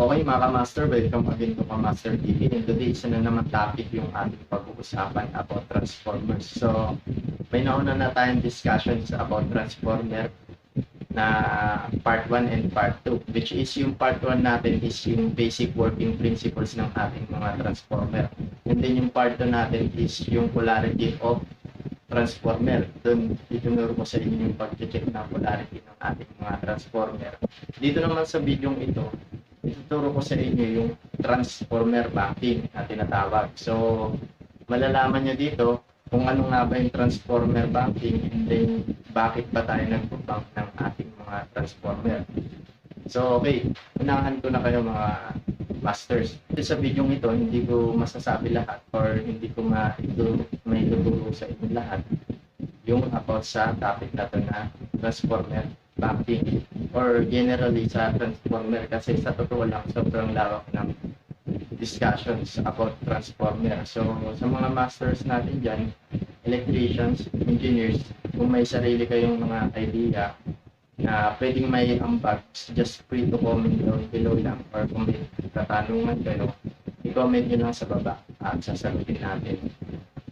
Okay mga ka-master, welcome again to ka-master TV. And today, isa na naman topic yung ating pag-uusapan about transformers. So, may nauna na tayong discussions about transformer na part 1 and part 2, which is yung part 1 natin is yung basic working principles ng ating mga transformer. And then yung part 2 natin is yung polarity of transformer. Doon itunuro ko sa inyo yung pag-check ng polarity ng ating mga transformer. Dito naman sa video ito, ituturo ko sa inyo yung transformer banking na tinatawag. So, malalaman nyo dito kung ano nga ba yung transformer banking and then bakit ba tayo nagbabank ng ating mga transformer. So, okay. Unahan ko na kayo mga masters. Sa video ito, hindi ko masasabi lahat or hindi ko maituturo sa inyo lahat yung about sa topic na to na transformer banking or generally sa transformer kasi sa totoo lang sobrang lawak ng discussions about transformer. So sa mga masters natin dyan, electricians, engineers, kung may sarili kayong mga idea na pwedeng may ambag, just free to comment down below lang or kung may katanungan kayo, i-comment nyo lang sa baba at sasagutin natin.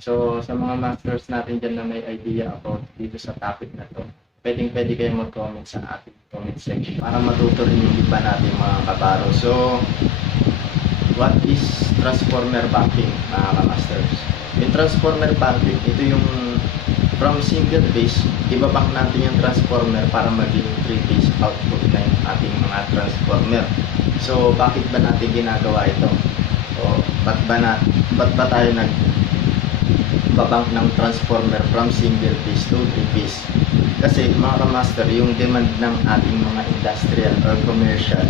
So sa mga masters natin dyan na may idea about dito sa topic na to, pwede kayong mag-comment sa ating comment section para matuto rin yung iba natin mga kabaro. So, what is transformer banking mga ka-masters? Yung transformer banking, ito yung from single phase, ibabank natin yung transformer para maging 3-phase output na yung ating mga transformer. So, bakit ba natin ginagawa ito? O, ba't ba tayo nagbabank ng transformer from single phase to 3-phase? Kasi mga ka-master, yung demand ng ating mga industrial or commercial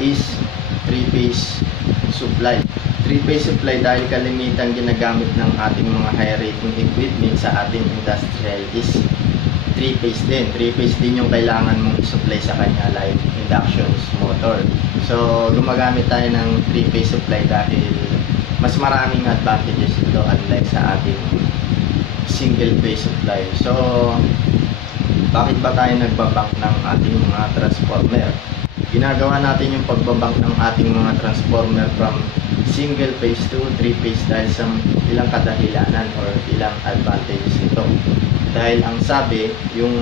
is 3-phase supply. 3-phase supply dahil kalimitan ginagamit ng ating mga high rating equipment sa ating industrial is 3-phase din. 3-phase din yung kailangan mong supply sa kanya like induction motor. So gumagamit tayo ng 3-phase supply dahil mas maraming advantages ito unlike sa ating single phase supply. So bakit ba tayo nagbabank ng ating mga transformer? Ginagawa natin yung pagbabank ng ating mga transformer from single phase to 3-phase dahil sa ilang kadahilanan or ilang advantages ito. Dahil ang sabi, yung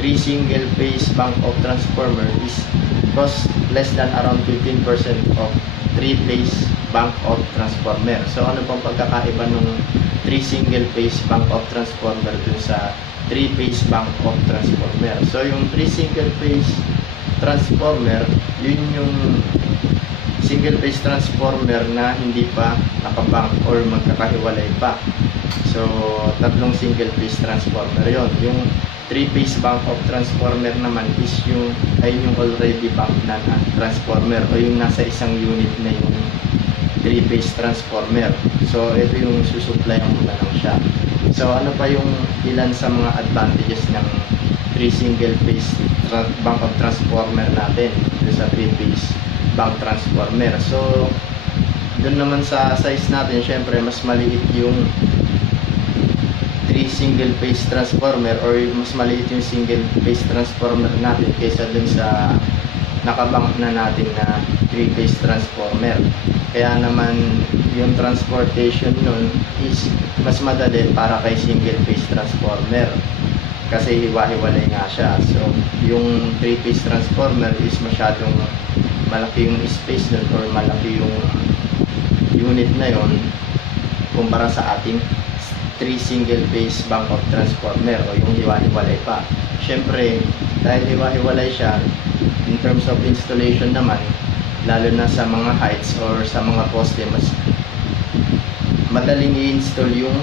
3 single phase bank of transformer is cost less than around 15% of 3-phase bank of transformer. So ano pang pagkakaiba ng 3 single phase bank of transformer dun sa 3-phase bank of transformer? So yung 3 single phase transformer, yun yung single phase transformer na hindi pa nakabank or magkakahiwalay pa. So tatlong single phase transformer yon. Yung 3-phase bank of transformer naman is yung already bank na transformer o yung nasa isang unit na yung 3-phase transformer. So ito yung susuplayan mo na lang siya. So ano pa yung ilan sa mga advantages ng 3 single phase bank of transformer natin sa 3-phase bank transformer? So doon naman sa size natin, syempre mas maliit yung 3 single phase transformer or mas maliit yung single phase transformer natin kaysa dun sa nakabank na natin na 3-phase transformer. Kaya naman yung transportation nun is mas madali para kay single phase transformer kasi hiwa-hiwalay nga siya. So yung 3-phase transformer is masyadong malaki yung space nun or malaki yung unit na yon kumpara sa ating 3 single phase bank of transformer o yung hiwa-hiwalay pa. Syempre dahil hiwa-hiwalay siya, in terms of installation naman, lalo na sa mga heights or sa mga poste, mas madaling i-install yung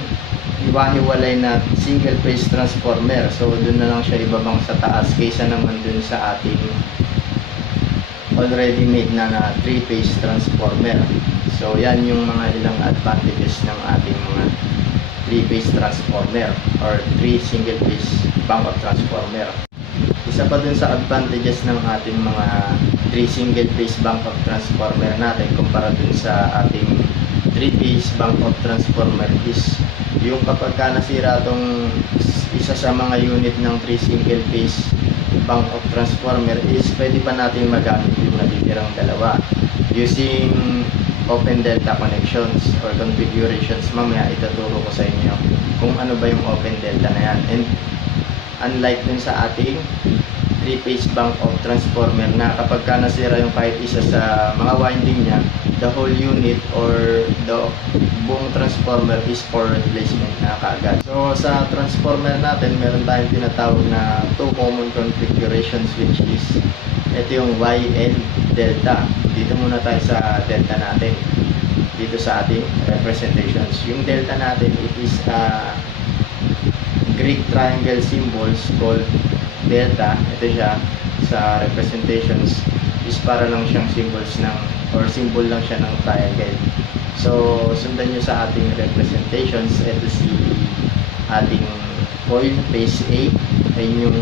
hiwa-hiwalay na single phase transformer. So doon na lang siya ibabang sa taas kaysa naman dun sa ating already made na 3-phase transformer. So yan yung mga ilang advantages ng ating mga 3-phase transformer or 3 single phase bank of transformer. Isa pa dun sa advantages ng ating mga 3 single phase bank of transformer natin kumpara dun sa ating 3-phase bank of transformer is yung kapag ka nasira tong isa sa mga unit ng 3 single phase bank of transformer is pwede pa natin magamit yung natitirang dalawa using open delta connections or configurations. Mamaya ituturo ko sa inyo kung ano ba yung open delta na yan. And unlike dun sa ating 3-phase bank of transformer na kapag ka nasira yung kahit isa sa mga winding niya, the whole unit or the buong transformer is for replacement na kaagad. So sa transformer natin, meron tayong tinatawag na two common configurations, which is ito yung Y and delta. Dito muna tayo sa delta natin, dito sa ating representations. Yung delta natin, it is Greek triangle symbols called delta. Ito siya sa representations, is para lang siyang symbols ng or symbol lang siya ng triangle. So sundan nyo sa ating representations. Ito si ating coil phase A, ayun yung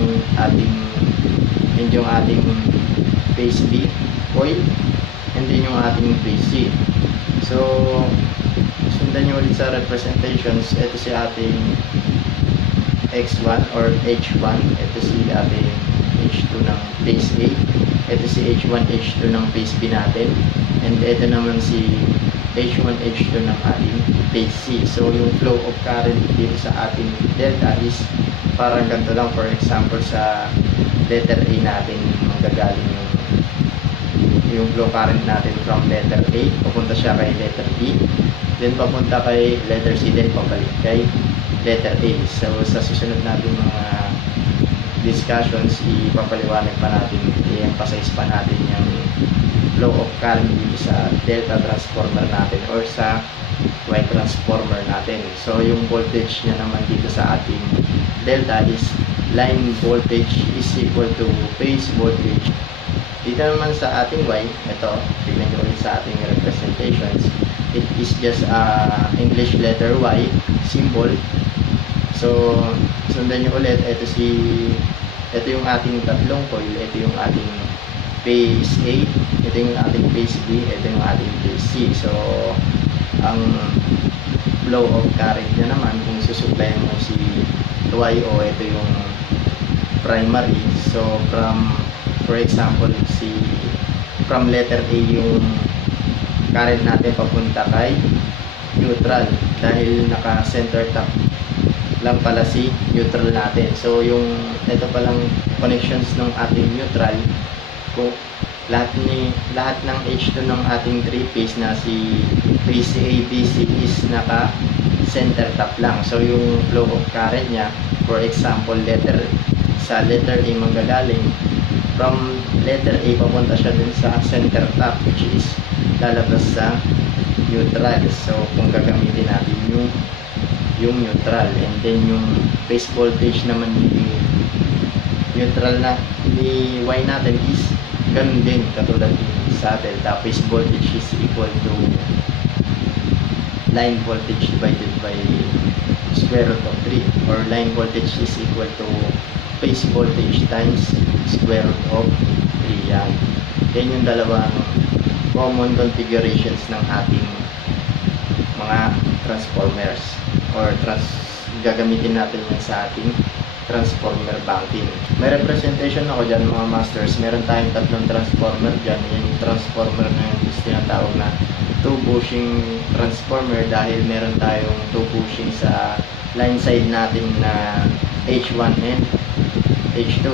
ating phase B coil, and then yung ating phase C. So sundan nyo ulit sa representations. Ito si ating X1 or H1, ito si ating H2 ng phase A, ito si H1, H2 ng phase B natin, and ito naman si H1, H2 ng ating phase C. So yung flow of current dito sa ating delta is parang ganito lang. For example, sa letter A natin manggagaling yung flow current natin from letter A, papunta siya kay letter B, then papunta kay letter C, then pabalik kay letter A. So sa susunod natin mga discussions, ipapaliwanag pa natin, i-emphasize pa natin yung flow of current dito sa delta transformer natin or sa Y transformer natin. So yung voltage niya naman dito sa ating delta is line voltage is equal to phase voltage. Dito naman sa ating Y, ito, tignan nyo ulit sa ating representations, it is just English letter Y symbol. So sundan nyo ulit, ito yung ating tatlong coil, ito yung ating phase A, ito yung ating phase B, ito yung ating phase C. So ang flow of current niya naman, kung susuplayan mo si Y, o ito yung primary. So for example, from letter A yung current natin papunta kay neutral, dahil naka center tap lang pala si neutral natin. So yung ito palang connections ng ating neutral, kung lahat ng H2 ng ating 3-phase na si phase A, B, C is naka center tap lang. So yung flow of current niya, for example, sa letter A manggagaling, from letter A papunta siya dun sa center tap, which is lalabas sa neutral. So kung gagamitin natin yung neutral, and then yung phase voltage naman ni neutral na ni Y natin is ganun din, katulad sa delta. Phase voltage is equal to line voltage divided by square root of 3, or line voltage is equal to phase voltage times square root of 3. Yan yung dalawang common configurations ng ating mga transformers, or gagamitin natin yan sa ating transformer banking. May representation ako dyan mga masters. Meron tayong tatlong transformer dyan. Yan yung transformer na yung tinatawag na 2 bushing transformer, dahil meron tayong 2 bushing sa line side natin na H1 and H2.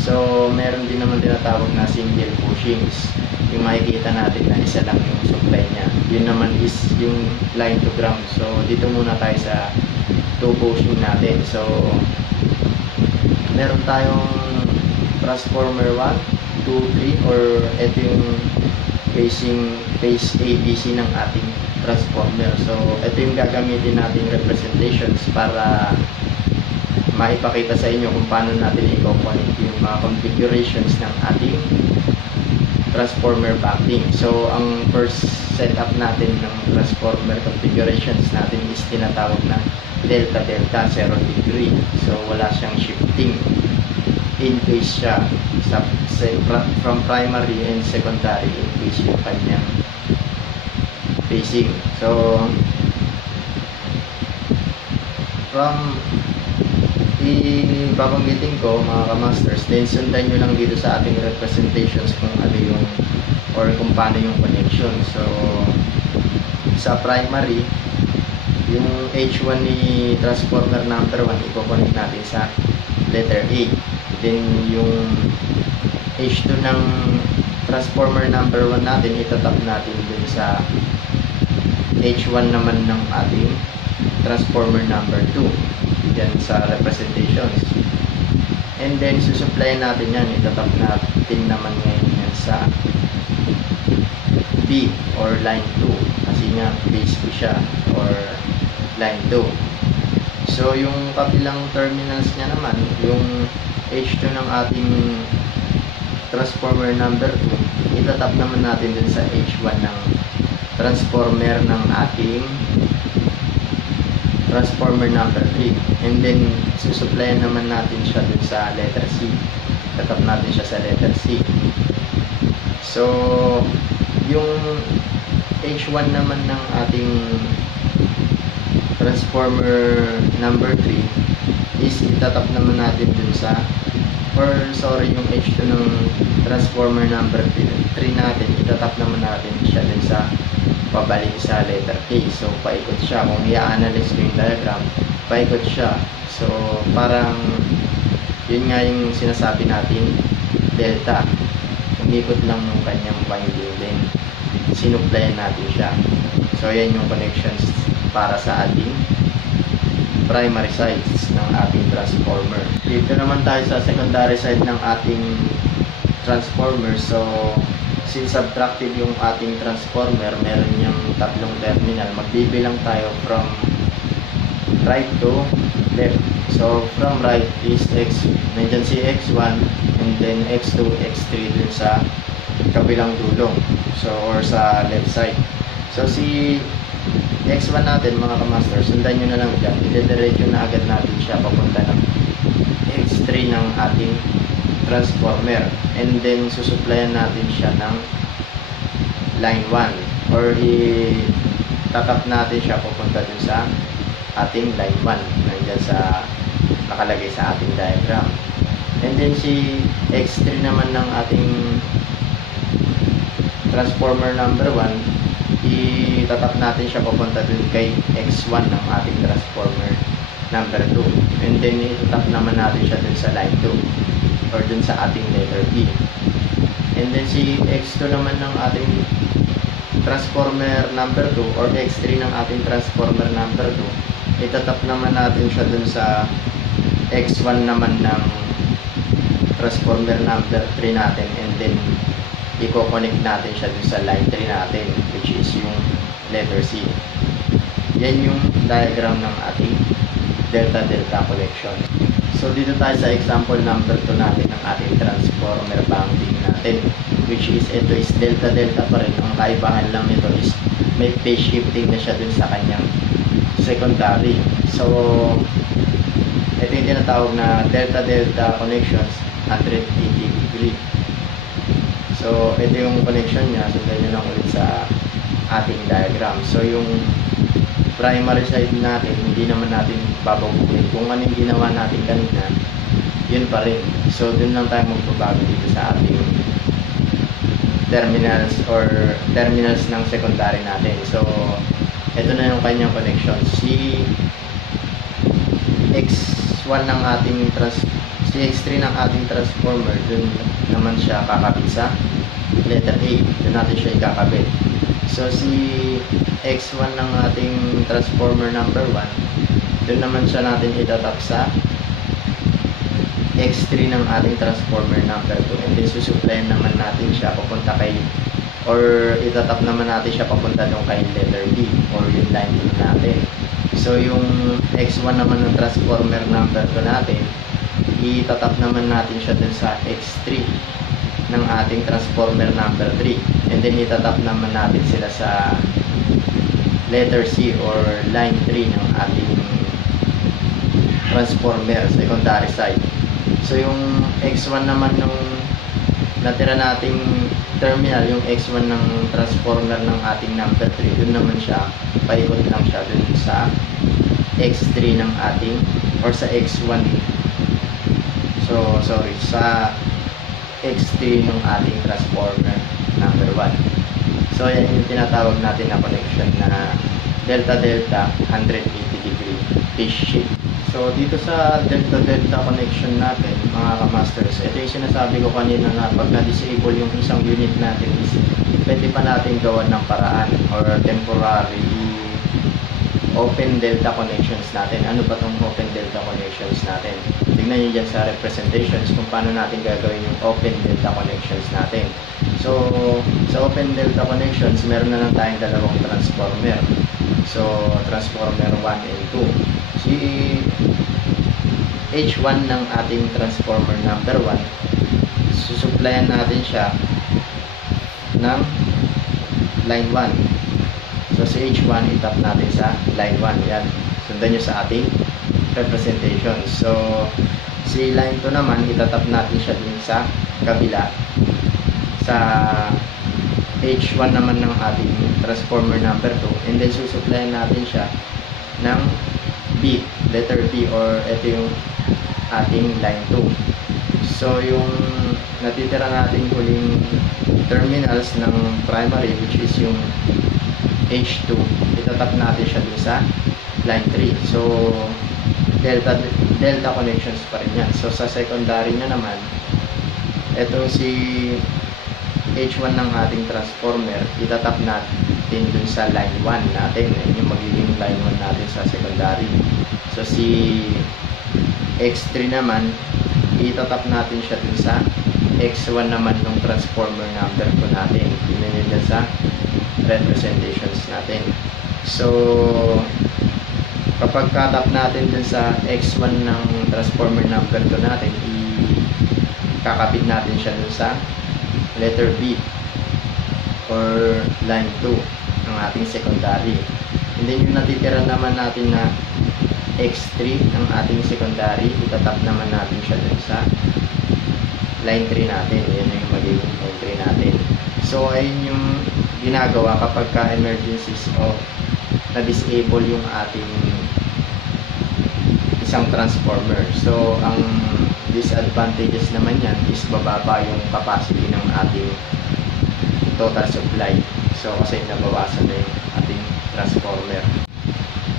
So meron din naman tinatawag na single bushings, yung makikita natin na isa lang yung supply niya. Yun naman is yung line to ground. So dito muna tayo sa 2 bushing natin. So meron tayong transformer 1, 2, 3, or ito yung phase ABC ng ating transformer. So ito yung gagamitin nating representations para maipakita sa inyo kung paano natin i-connect yung mga configurations ng ating transformer banking. So ang first setup natin ng transformer configurations natin is tinatawag na delta 0 degree. So wala siyang shifting, in phase siya from primary and secondary, in phase yung kanyang phasing. So from ibabanggitin ko mga ka-masters, then sundan nyo lang dito sa ating representations kung ano yung or kung paano yung connection. So sa primary, yung H1 ni transformer number 1 i-connect natin sa letter A. Then yung H2 ng transformer number 1 natin itatap natin dun sa H1 naman ng ating transformer number 2 yan sa representations. And then susupply natin yan, itatap natin naman ngayon yan sa B or line 2 kasi nga base B siya or line 2. So yung kabilang terminals niya naman, yung H2 ng ating transformer number 2 itatap naman natin dun sa H1 ng transformer ng ating transformer number 3, and then susupply naman natin siya dun sa letter C, itatap natin siya sa letter C. So yung H1 naman ng ating transformer number 3 is itatap naman natin dun sa yung H2 ng transformer number 3 natin, itatap naman natin siya dun sa pabalik sa letter K. So paikot siya, kung i-analyze ko yung diagram, paikot siya. So parang yun nga yung sinasabi natin delta, umikot lang yung kanyang winding, then sinupplyan natin siya. So yan yung connections para sa ating primary sides ng ating transformer. Dito naman tayo sa secondary side ng ating transformer. So since subtractive yung ating transformer, meron niyang tatlong terminal, magbibilang tayo from right to left. So from right is X, nandyan si X1, and then X2, X3 dun sa kabilang dulo, so or sa left side. So si X1 natin mga ka-master, sundan nyo na lang dyan, idediretso na agad natin siya papunta ng X3 ng ating transformer, and then susupplyan natin siya ng line 1 or i-tatap natin siya papunta dun sa ating line 1 nandiyan sa nakalagay sa ating diagram. And then si X3 naman ng ating transformer number 1, itatap natin siya papunta dun kay X1 ng ating transformer number 2, and then itatap naman natin siya dun sa line 2 or dun sa ating letter B. And then si X2 naman ng ating transformer number 2 or X3 ng ating transformer number 2, itatap naman natin siya dun sa X1 naman ng transformer number 3 natin, and then i-connect natin siya dun sa line 3 natin, which is yung letter C. Yan yung diagram ng ating delta-delta connection. So dito tayo sa example number 2 natin ng ating transformer bonding natin, which is ito is delta-delta pa rin. Ang kaibahan lang nito is may phase shifting na siya dun sa kanyang secondary. So ito yung tinatawag na delta-delta connections 180 degree. So ito yung connection niya, sundan nyo lang ulit sa ating diagram. So yung primary side natin, hindi naman natin babaguhin. Kung ano yung ginawa natin kanina, yun pa rin. So dun lang tayo magbabago dito sa ating terminals or terminals ng secondary natin. So ito na yung kanyang connection. Si X1 ng ating si X3 ng ating transformer, dun naman siya kakabit sa letter A. Dun natin siya ikakabit. So si X1 ng ating transformer number 1, dun naman siya natin itatap sa X3 ng ating transformer number 2, and then susupply naman natin siya papunta kay or itatap naman natin siya papunta doon kay letter B or yung line 2 natin. So yung X1 naman ng transformer number 2 natin, itatap naman natin siya dun sa X3 ng ating transformer number 3, and then itatap naman natin sila sa letter C or line 3 ng ating transformer secondary side. So yung X1 naman ng natira nating terminal, yung X1 ng transformer ng ating number 3, dun naman siya, paikot lang siya dun sa X3 ng ating, or sa X1, sa X3 ng ating transformer number 1. So yan yung tinatawag natin na connection na delta-delta 180 degree phase shift. So dito sa delta-delta connection natin mga ka-masters, ito yung sinasabi ko kanina na pag na-disable yung isang unit natin is pwede pa natin gawan ng paraan or temporary open delta connections natin. Ano ba tong open delta connections natin? Tingnan nyo dyan sa representations kung paano natin gagawin yung open delta connections natin. So sa open delta connections, meron na lang tayong dalawang transformer. So transformer 1 and 2. Si H1 ng ating transformer number 1, susupplyan natin siya ng line 1. So si H1 itap natin sa line 1. Yan, sundan nyo sa ating representation. So si line 2 naman, itatap natin siya din sa kabila sa H1 naman ng ating transformer number 2, and then susupplyan natin siya ng B, letter B, or ito yung ating line 2. So yung natitira natin huling terminals ng primary, which is yung H2, itatap natin siya dun sa line 3. So delta connections pa rin yan. So sa secondary nya naman, etong si H1 ng ating transformer, itatap natin dun sa line 1 natin. Yung magiging line 1 natin sa secondary. So si X3 naman, itatap natin siya dun sa X1 naman ng transformer number 2 natin. Tingnan nyo dyan sa representations natin. So kapag katap natin dun sa X1 ng transformer number 2 natin, kakapit natin siya dun sa letter B or line 2 ng ating secondary. And then yung natitira naman natin na X3 ng ating secondary, itatap naman natin siya dun sa line 3 natin. Yan yung magiging line 3 natin. So ayun yung ginagawa kapag ka emergencies o na-disable yung ating isang transformer. So ang disadvantages naman yan is bababa yung capacity ng ating total supply. So kasi nabawasan na yung ating transformer.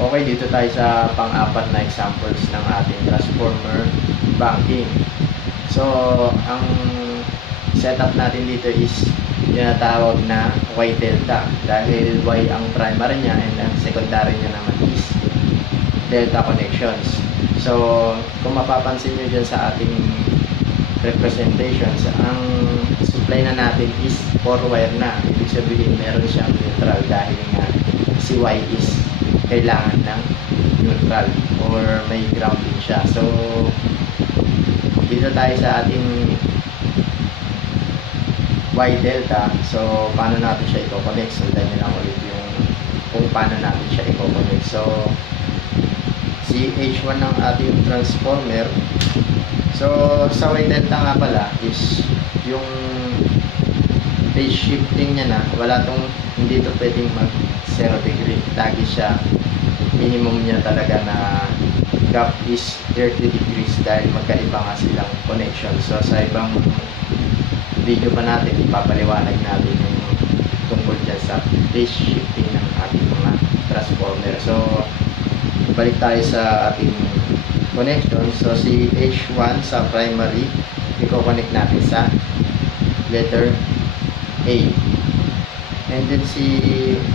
Okay, dito tayo sa pang-apat na examples ng ating transformer banking. So ang setup natin dito is tinatawag na Y delta, dahil Y ang primary niya and ang secondary niya naman is delta connections. So kung mapapansin nyo dyan sa ating representations, ang supply na natin is 4 wire na. Ibig sabihin meron siyang neutral dahil nga si Y is kailangan ng neutral or may ground din siya. So dito tayo sa ating Y delta. So paano natin siya i-connect? Sundan nyo lang ulit yung kung paano natin siya i-connect. So si H1 ng ating transformer, so sa Y delta nga pala is yung phase shifting niya na hindi to pwedeng mag 0 degree. Lagi siya, minimum niya talaga na gap is 30 degrees dahil magkaiba nga silang connection. So sa ibang video pa natin, ipapaliwanag natin yung tungkol dyan sa phase shifting ng ating mga transformer. So balik tayo sa ating connection. So si H1 sa primary, i-connect natin sa letter A. And then si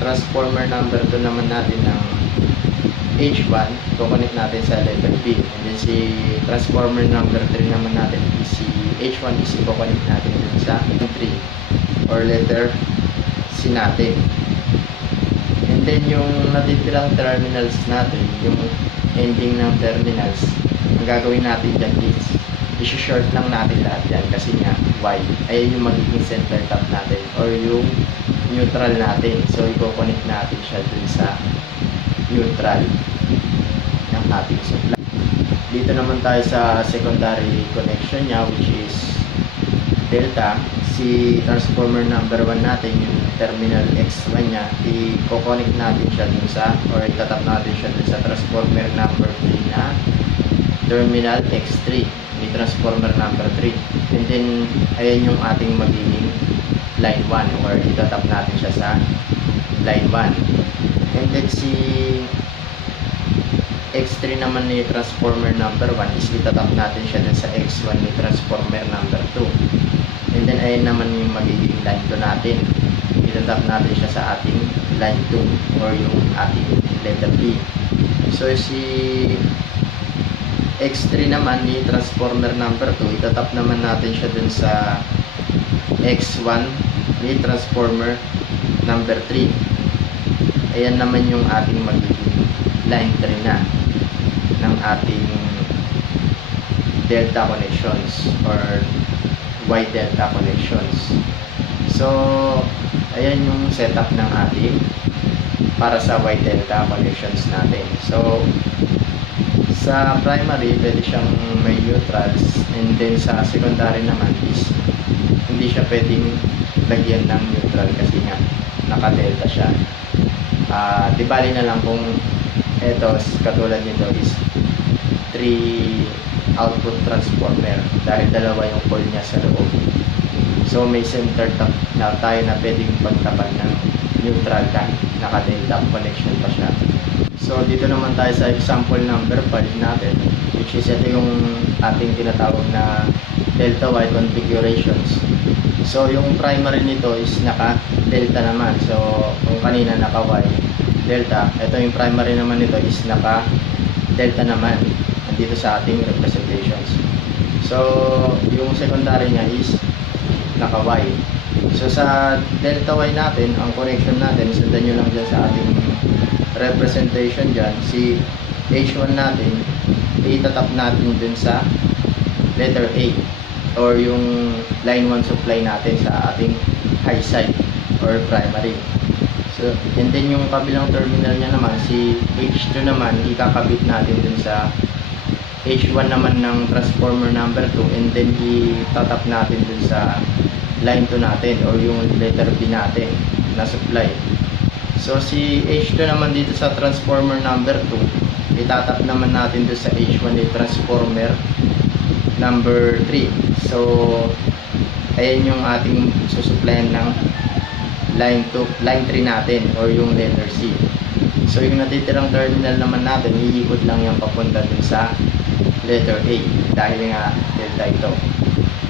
transformer number 2 naman natin ng H1, i-connect natin sa letter B. And then si transformer number 3 naman natin is si H1 is i-connect natin sa 3 or letter C natin. And then yung natitirang terminals natin, yung ending ng terminals, ang gagawin natin dyan is i-short lang natin lahat yan kasi nga Y ay yung magiging center tap natin or yung neutral natin. So i-connect natin siya dun sa neutral ng ating supply. Dito naman tayo sa secondary connection niya, which is delta. si transformer number 1 natin, yung terminal X1 niya, i-connect natin siya dun sa, or itatap natin siya dun sa transformer number 3 na terminal X3 ni transformer number 3. And then, ayan yung ating magiging line 1, or itatap natin siya sa line 1. And then si X3 naman ni transformer number 1 is itatap natin siya dun sa X1 ni transformer number 2. And then ayan naman yung magiging line 2 natin. Itatap natin siya sa ating line 2, or yung ating letter B. So si X3 naman ni transformer number 2, itatap naman natin siya dun sa X1 ni transformer number 3. Ayan naman yung ating magiging line 3 na ng ating delta connections, or Y delta connections. So ayan yung setup ng ating para sa Y delta connections natin. So sa primary, pwede siyang may neutrals, and then sa secondary naman is hindi siya pwedeng lagyan ng neutral kasi nga naka-delta siya. Di bali na lang kung eto, katulad nito is 3 output transformer dahil dalawa yung pole niya sa loob. So may center tap na tayo na pwedeng pagtapat ng neutral ka, naka-delta connection pa siya. So dito naman tayo sa example number 5 natin, which is ito yung ating tinatawag na delta Y configurations. So yung primary nito is naka-delta naman. So kung kanina naka-Y delta, ito yung primary naman nito is naka-delta naman dito sa ating representations. So yung secondary niya is naka-Y. So sa delta Y natin, ang connection natin, sundan nyo lang dyan sa ating representation dyan, si H1 natin, itatap natin dun sa letter A, or yung line 1 supply natin sa ating high side or primary. So, and then yung kabilang terminal niya naman, si H2 naman, ikakabit natin dun sa H1 naman ng transformer number 2, and then itatap natin dun sa line 2 natin, or yung letter B natin na supply. So si H2 naman dito sa transformer number 2, itatap naman natin dun sa H1 ni transformer number 3. So ayan yung ating susuplayan ng line 2, line 3 natin, or yung letter C. So yung natitirang terminal naman natin, iikot lang yung papunta dun sa letter A dahil nga delta ito.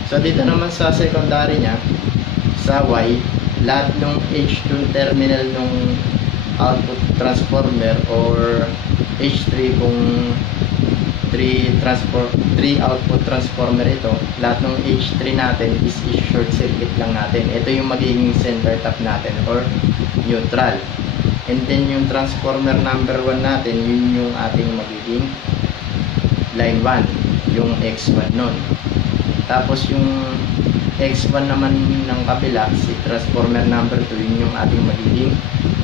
So dito naman sa secondary nya, sa Y, lahat ng H2 terminal ng output transformer, or H3 kung 3 output transformer ito, lahat ng H3 natin is short circuit lang natin. Ito yung magiging center tap natin, or neutral. And then yung transformer number 1 natin, yun yung ating magiging line 1, yung X1 nun. Tapos yung X1 naman ng kabila, si transformer number 2, yun yung ating magiging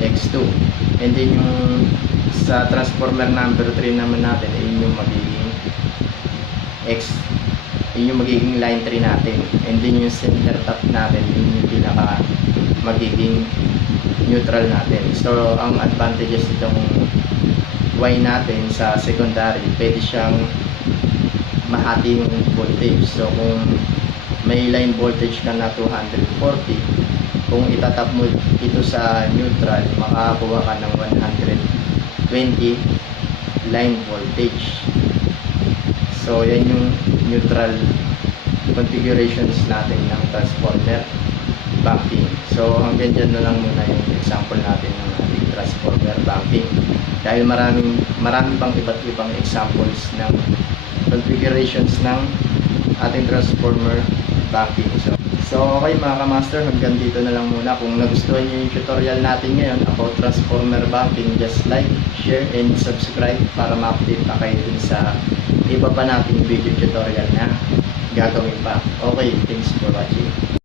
X2. And then yung sa transformer number 3 naman natin, yun yung magiging yun yung magiging line 3 natin. And then yung center tap natin, yun yung pinaka magiging neutral natin. So ang advantages nitong Y natin sa secondary, pwede siyang mahati yung voltage. So kung may line voltage ka na 240, kung itatap mo ito sa neutral, makakakuha ka ng 120 line voltage. So yan yung neutral configurations natin ng transformer banking. So hanggang dyan na lang muna yung example natin ng ating transformer banking, dahil marami pang iba't ibang examples ng configurations ng ating transformer banking. So okay mga ka-master, hanggang dito na lang muna. Kung nagustuhan nyo yung tutorial natin ngayon about transformer banking, just like, share, and subscribe para ma-update pa kayo dun sa iba pa nating video tutorial na gagawin pa. Okay, thanks for watching.